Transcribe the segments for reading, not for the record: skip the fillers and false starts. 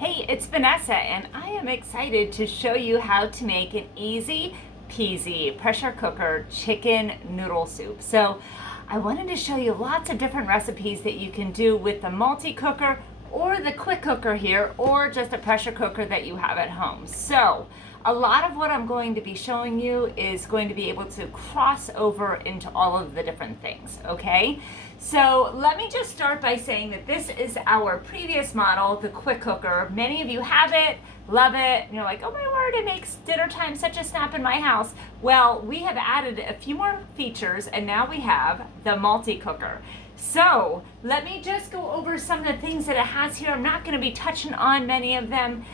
Hey, it's Vanessa, and I am excited to show you how to make an easy peasy pressure cooker chicken noodle soup. So I wanted to show you lots of different recipes that you can do with the multi-cooker or the quick cooker here, or just a pressure cooker that you have at home. So a lot of what I'm going to be showing you is going to be able to cross over into all of the different things, okay? So let me just start by saying that this is our previous model, the quick cooker. Many of you have it, love it, and you're like, oh my word, it makes dinner time such a snap in my house. Well, we have added a few more features, and now we have the multi-cooker. So let me just go over some of the things that it has here. I'm not going to be touching on many of them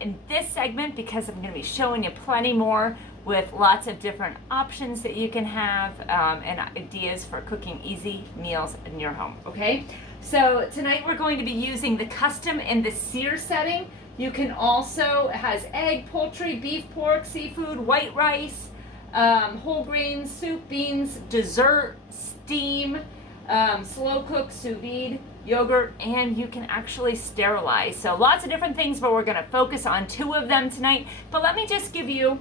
in this segment because I'm going to be showing you plenty more with lots of different options that you can have and ideas for cooking easy meals in your home, okay? So tonight we're going to be using the custom and the sear setting. You can also, it has egg, poultry, beef, pork, seafood, white rice, whole grains, soup, beans, dessert, steam, slow cook, sous vide, yogurt, and you can actually sterilize. So lots of different things, but we're going to focus on two of them tonight. But let me just give you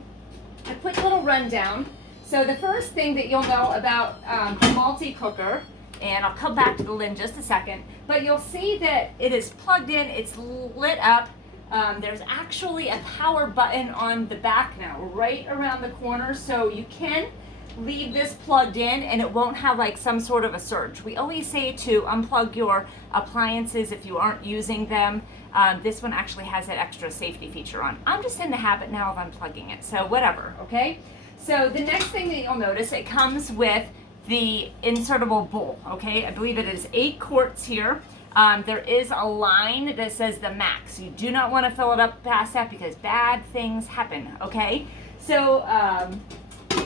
a quick little rundown. So the first thing that you'll know about the multi-cooker, and I'll come back to the lid in just a second, but you'll see that it is plugged in, it's lit up. There's actually a power button on the back now, right around the corner, so you can leave this plugged in and it won't have like some sort of a surge. We always say to unplug your appliances if you aren't using them. This one actually has that extra safety feature on. I'm just in the habit now of unplugging it, so whatever, okay? So the next thing that you'll notice, it comes with the insertable bowl, okay? I believe it is 8 quarts here. There is a line that says the max. You do not want to fill it up past that because bad things happen, okay? So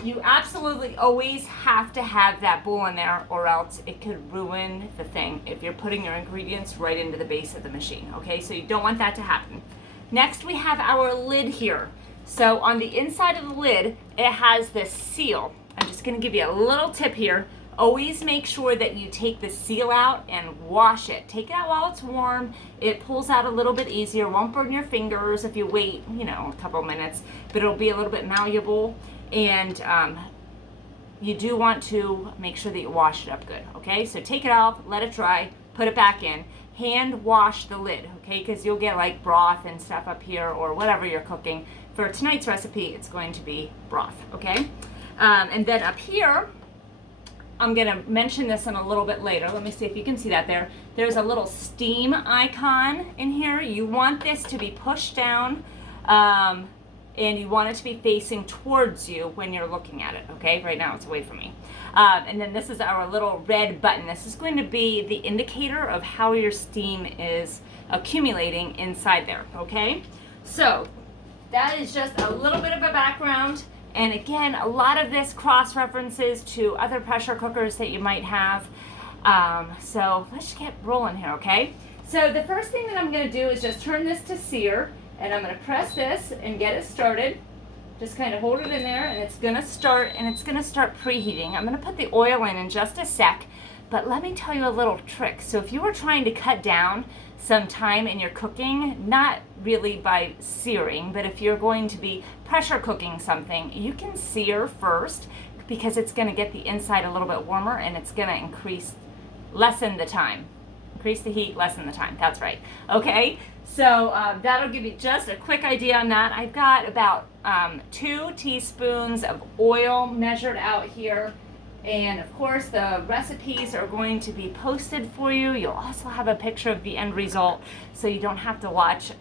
you absolutely always have to have that bowl in there, or else it could ruin the thing if you're putting your ingredients right into the base of the machine, okay? So you don't want that to happen. Next, we have our lid here. So on the inside of the lid, it has this seal. I'm just gonna give you a little tip here. Always make sure that you take the seal out and wash it. Take it out while it's warm. It pulls out a little bit easier. Won't burn your fingers if you wait, a couple minutes, but it'll be a little bit malleable. And you do want to make sure that you wash it up good, okay? So take it off, let it dry, put it back in. Hand wash the lid, okay? Because you'll get like broth and stuff up here or whatever you're cooking. For tonight's recipe, it's going to be broth, okay? And then up here, I'm gonna mention this in a little bit later. Let me see if you can see that there. There's a little steam icon in here. You want this to be pushed down and you want it to be facing towards you when you're looking at it, okay? Right now it's away from me. And then this is our little red button. This is going to be the indicator of how your steam is accumulating inside there, okay? So that is just a little bit of a background. And again, a lot of this cross-references to other pressure cookers that you might have. So let's just get rolling here, okay? So the first thing that I'm gonna do is just turn this to sear, and I'm gonna press this and get it started. Just kind of hold it in there, and it's gonna start preheating. I'm gonna put the oil in just a sec, but let me tell you a little trick. So if you were trying to cut down some time in your cooking, not really by searing, but if you're going to be pressure cooking something, you can sear first because it's gonna get the inside a little bit warmer and it's gonna lessen the time. Increase the heat, lessen the time, that's right, okay? So that'll give you just a quick idea on that. I've got about 2 teaspoons of oil measured out here. And of course, the recipes are going to be posted for you. You'll also have a picture of the end result, so you don't have to watch,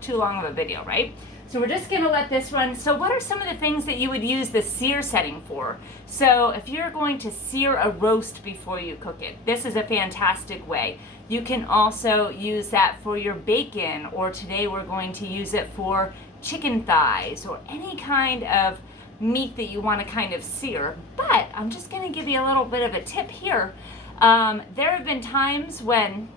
too long of a video, right? So we're just gonna let this run. So what are some of the things that you would use the sear setting for? So if you're going to sear a roast before you cook it, this is a fantastic way. You can also use that for your bacon, or today we're going to use it for chicken thighs or any kind of meat that you want to kind of sear. But I'm just going to give you a little bit of a tip here. There have been times when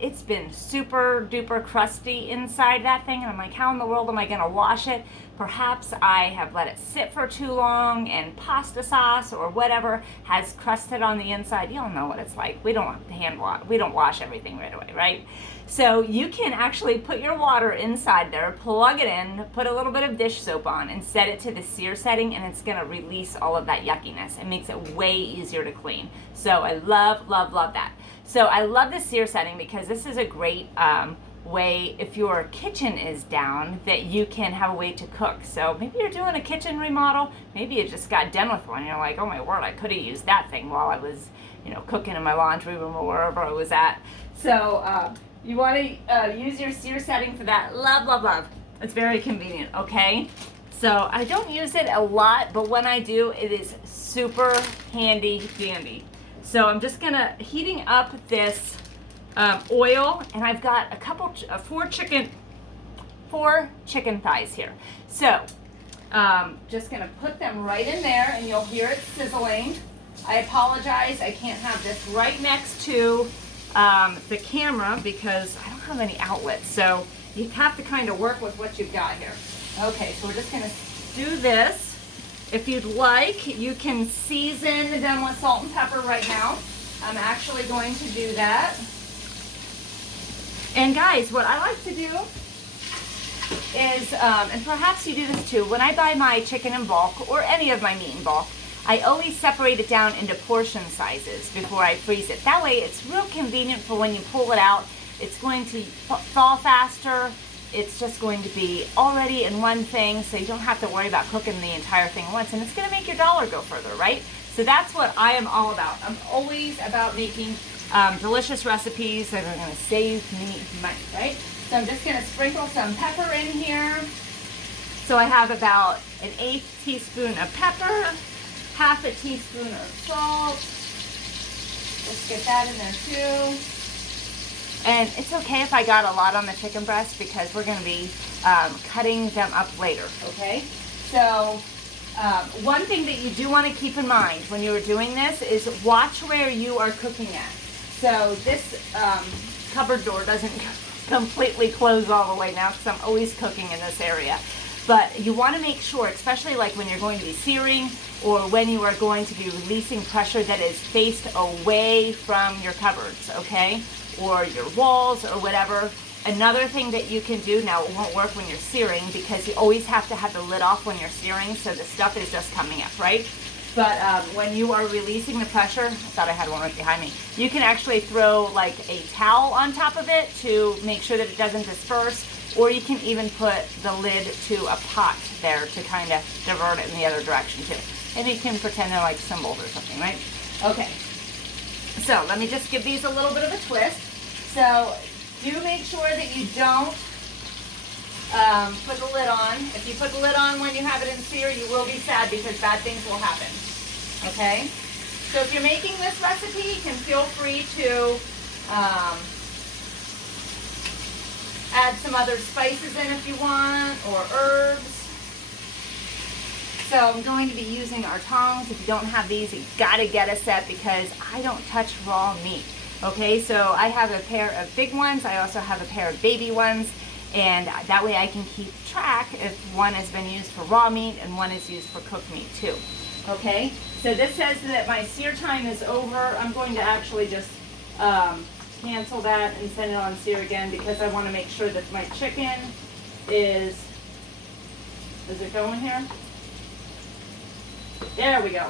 it's been super duper crusty inside that thing, and I'm like, how in the world am I going to wash it? Perhaps I have let it sit for too long and pasta sauce or whatever has crusted on the inside. You all know what it's like. We don't wash everything right away, right? So you can actually put your water inside there, plug it in, put a little bit of dish soap on, and set it to the sear setting, and it's gonna release all of that yuckiness. It makes it way easier to clean. So I love, love, love that. So I love the sear setting because this is a great way, if your kitchen is down, that you can have a way to cook. So maybe you're doing a kitchen remodel, maybe you just got done with one, you're like, oh my word, I could have used that thing while I was, cooking in my laundry room or wherever I was at. So you want to use your sear setting for that. Love, love, love. It's very convenient, okay? So I don't use it a lot, but when I do, it is super handy dandy. So I'm just gonna heating up this oil, and I've got a couple, four chicken thighs here. So just gonna put them right in there, and you'll hear it sizzling. I apologize, I can't have this right next to the camera because I don't have any outlets. So you have to kind of work with what you've got here. Okay, so we're just gonna do this. If you'd like, you can season them with salt and pepper right now. I'm actually going to do that. And guys, what I like to do is, and perhaps you do this too, when I buy my chicken in bulk or any of my meat in bulk, I always separate it down into portion sizes before I freeze it. That way it's real convenient for when you pull it out. It's going to thaw faster. It's just going to be already in one thing, so you don't have to worry about cooking the entire thing once, and it's going to make your dollar go further, right? So that's what I am all about. I'm always about making delicious recipes that are going to save me money, right? So I'm just going to sprinkle some pepper in here. So I have about an 1/8 teaspoon of pepper, 1/2 teaspoon of salt. Let's get that in there too. And it's okay if I got a lot on the chicken breast because we're going to be cutting them up later, okay? So one thing that you do want to keep in mind when you are doing this is watch where you are cooking at. So this cupboard door doesn't completely close all the way now because I'm always cooking in this area. But you want to make sure, especially like when you're going to be searing or when you are going to be releasing pressure, that is faced away from your cupboards, okay? Or your walls or whatever. Another thing that you can do, now it won't work when you're searing because you always have to have the lid off when you're searing so the stuff is just coming up, right? But when you are releasing the pressure, I thought I had one right behind me, you can actually throw like a towel on top of it to make sure that it doesn't disperse, or you can even put the lid to a pot there to kind of divert it in the other direction too. And you can pretend they're like symbols or something, right? Okay. So let me just give these a little bit of a twist. So do make sure that you don't put the lid on. If you put the lid on when you have it in sear, you will be sad because bad things will happen. Okay? So if you're making this recipe, you can feel free to add some other spices in if you want, or herbs. So I'm going to be using our tongs. If you don't have these, you gotta get a set because I don't touch raw meat. Okay, so I have a pair of big ones. I also have a pair of baby ones, and that way I can keep track if one has been used for raw meat and one is used for cooked meat too. Okay, so this says that my sear time is over. I'm going to actually just cancel that and send it on sear again because I want to make sure that my chicken is it going here? There we go.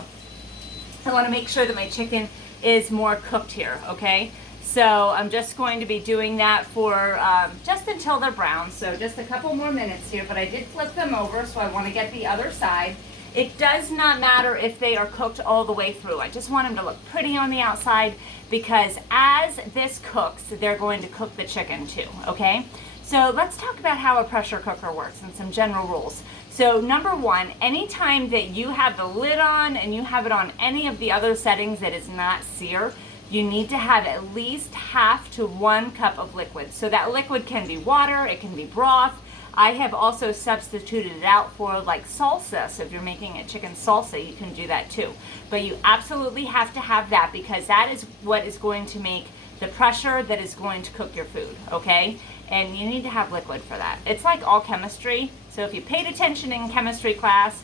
I want to make sure that my chicken is more cooked here, okay? So I'm just going to be doing that for just until they're brown, so just a couple more minutes here, but I did flip them over, so I want to get the other side. It does not matter if they are cooked all the way through. I just want them to look pretty on the outside because as this cooks, they're going to cook the chicken too, okay? So let's talk about how a pressure cooker works and some general rules. So number one, anytime that you have the lid on and you have it on any of the other settings that is not sear, you need to have at least 1/2 to 1 cup of liquid. So that liquid can be water, it can be broth. I have also substituted it out for like salsa. So if you're making a chicken salsa, you can do that too. But you absolutely have to have that because that is what is going to make the pressure that is going to cook your food, okay? And you need to have liquid for that. It's like all chemistry. So if you paid attention in chemistry class,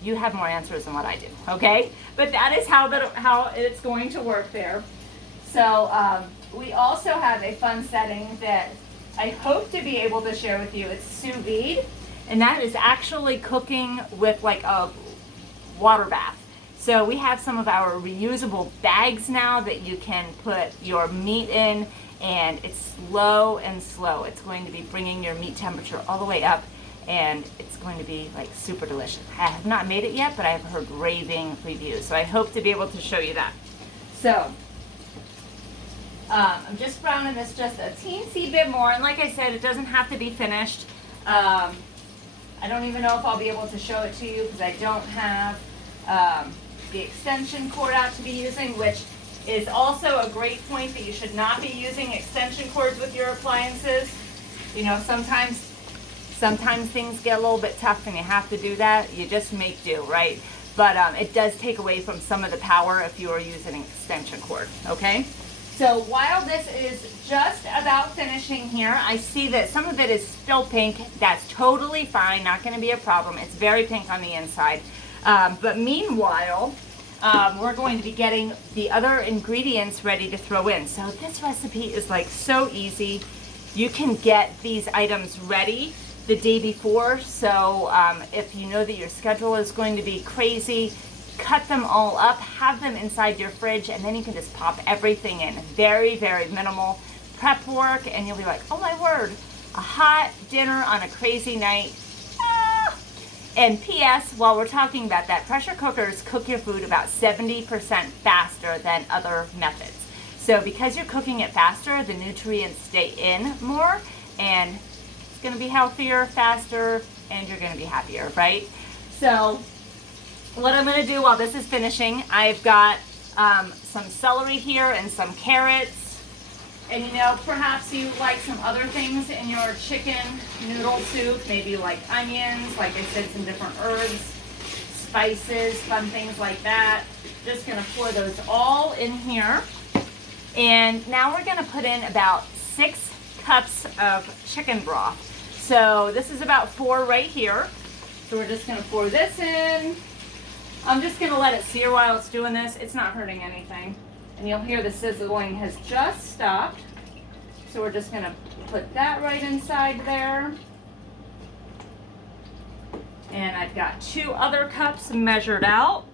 you have more answers than what I do, okay? But that is how it's going to work there. So we also have a fun setting that I hope to be able to share with you. It's sous vide, and that is actually cooking with like a water bath. So we have some of our reusable bags now that you can put your meat in, and it's slow and slow. It's going to be bringing your meat temperature all the way up, and it's going to be like super delicious. I have not made it yet, but I have heard raving reviews, so I hope to be able to show you that. So I'm just browning this just a teensy bit more, and like I said, it doesn't have to be finished. I don't even know if I'll be able to show it to you because I don't have the extension cord out to be using, which is also a great point that you should not be using extension cords with your appliances. You know, sometimes things get a little bit tough and you have to do that. You just make do, right? But it does take away from some of the power if you are using an extension cord, okay? So while this is just about finishing here, I see that some of it is still pink. That's totally fine, not gonna be a problem. It's very pink on the inside. But meanwhile, we're going to be getting the other ingredients ready to throw in. So this recipe is like so easy. You can get these items ready the day before. So if you know that your schedule is going to be crazy, cut them all up, have them inside your fridge, and then you can just pop everything in. Very, very minimal prep work, and you'll be like, oh my word, a hot dinner on a crazy night. And P.S., while we're talking about that, pressure cookers cook your food about 70% faster than other methods. So because you're cooking it faster, the nutrients stay in more, and it's going to be healthier, faster, and you're going to be happier, right? So what I'm going to do while this is finishing, I've got some celery here and some carrots. And you know, perhaps you like some other things in your chicken noodle soup, maybe like onions, like I said, some different herbs, spices, fun things like that. Just gonna pour those all in here. And now we're gonna put in about 6 cups of chicken broth. So this is about 4 right here. So we're just gonna pour this in. I'm just gonna let it sear while it's doing this. It's not hurting anything. And you'll hear the sizzling has just stopped. So we're just gonna put that right inside there. And I've got 2 other cups measured out.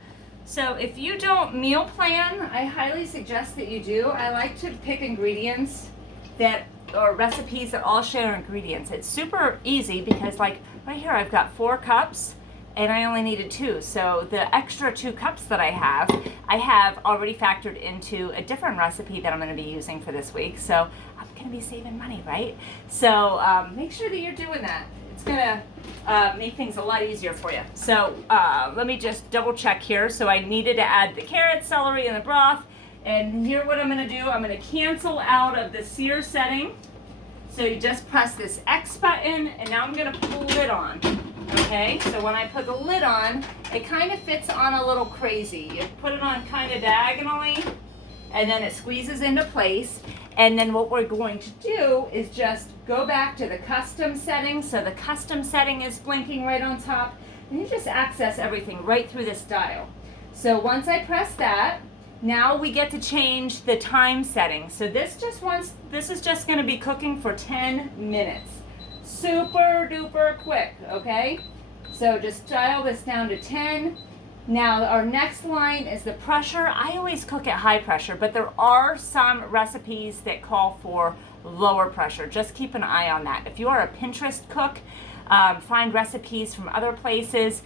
So if you don't meal plan, I highly suggest that you do. I like to pick ingredients or recipes that all share ingredients. It's super easy because like right here I've got 4 cups. And I only needed 2. So the extra 2 cups that I have already factored into a different recipe that I'm going to be using for this week. So I'm going to be saving money, right? So make sure that you're doing that. It's going to make things a lot easier for you. So let me just double check here. So I needed to add the carrot, celery, and the broth. And here what I'm going to do, I'm going to cancel out of the sear setting. So you just press this X button, and now I'm going to pull it on. Okay, so when I put the lid on, it kind of fits on a little crazy. You put it on kind of diagonally, and then it squeezes into place. And then what we're going to do is just go back to the custom setting. So the custom setting is blinking right on top, and you just access everything right through this dial. So once I press that, now we get to change the time setting. So this is just going to be cooking for 10 minutes. Super duper quick, okay? So just dial this down to 10. Now our next line is the pressure. I always cook at high pressure, but there are some recipes that call for lower pressure. Just keep an eye on that. If you are a Pinterest cook, find recipes from other places.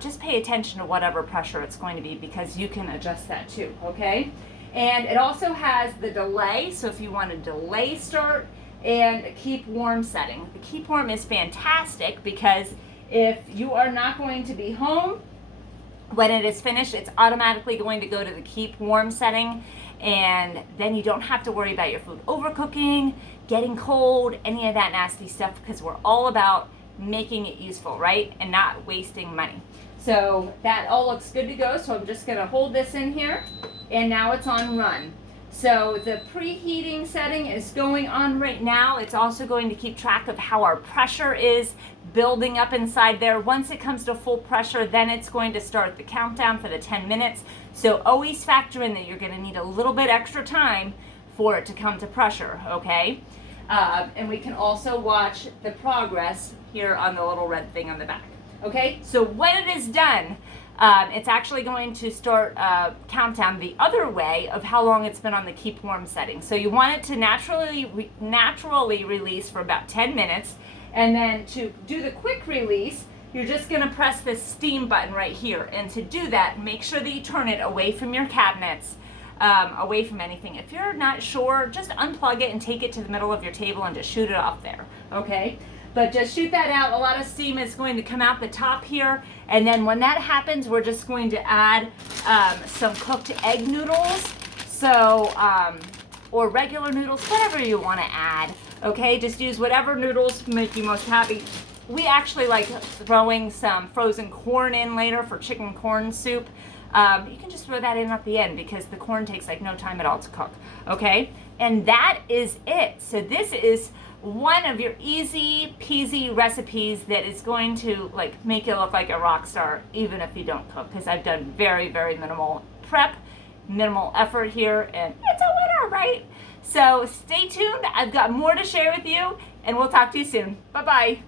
Just pay attention to whatever pressure it's going to be because you can adjust that too, okay? And it also has the delay, so if you want to delay start, and keep warm setting. The keep warm is fantastic because if you are not going to be home when it is finished, it's automatically going to go to the keep warm setting, and then you don't have to worry about your food overcooking, getting cold, any of that nasty stuff, because we're all about making it useful, right? And not wasting money. So that all looks good to go. So I'm just gonna hold this in here, and now it's on run. So the preheating setting is going on right now. It's also going to keep track of how our pressure is building up inside there. Once it comes to full pressure, then it's going to start the countdown for the 10 minutes. So always factor in that you're going to need a little bit extra time for it to come to pressure, okay? And we can also watch the progress here on the little red thing on the back. Okay, so when it is done, it's actually going to start a countdown the other way of how long it's been on the keep warm setting. So you want it to naturally release for about 10 minutes. And then to do the quick release, you're just going to press this steam button right here. And to do that, make sure that you turn it away from your cabinets, away from anything. If you're not sure, just unplug it and take it to the middle of your table and just shoot it off there, okay? But just shoot that out. A lot of steam is going to come out the top here. And then when that happens, we're just going to add some cooked egg noodles. So, or regular noodles, whatever you want to add. Okay, just use whatever noodles make you most happy. We actually like throwing some frozen corn in later for chicken corn soup. You can just throw that in at the end because the corn takes like no time at all to cook. Okay, and that is it. So this is one of your easy peasy recipes that is going to like make you look like a rock star even if you don't cook, because I've done very minimal prep, minimal effort here, and it's a winner, right? So stay tuned. I've got more to share with you, and we'll talk to you soon. Bye bye.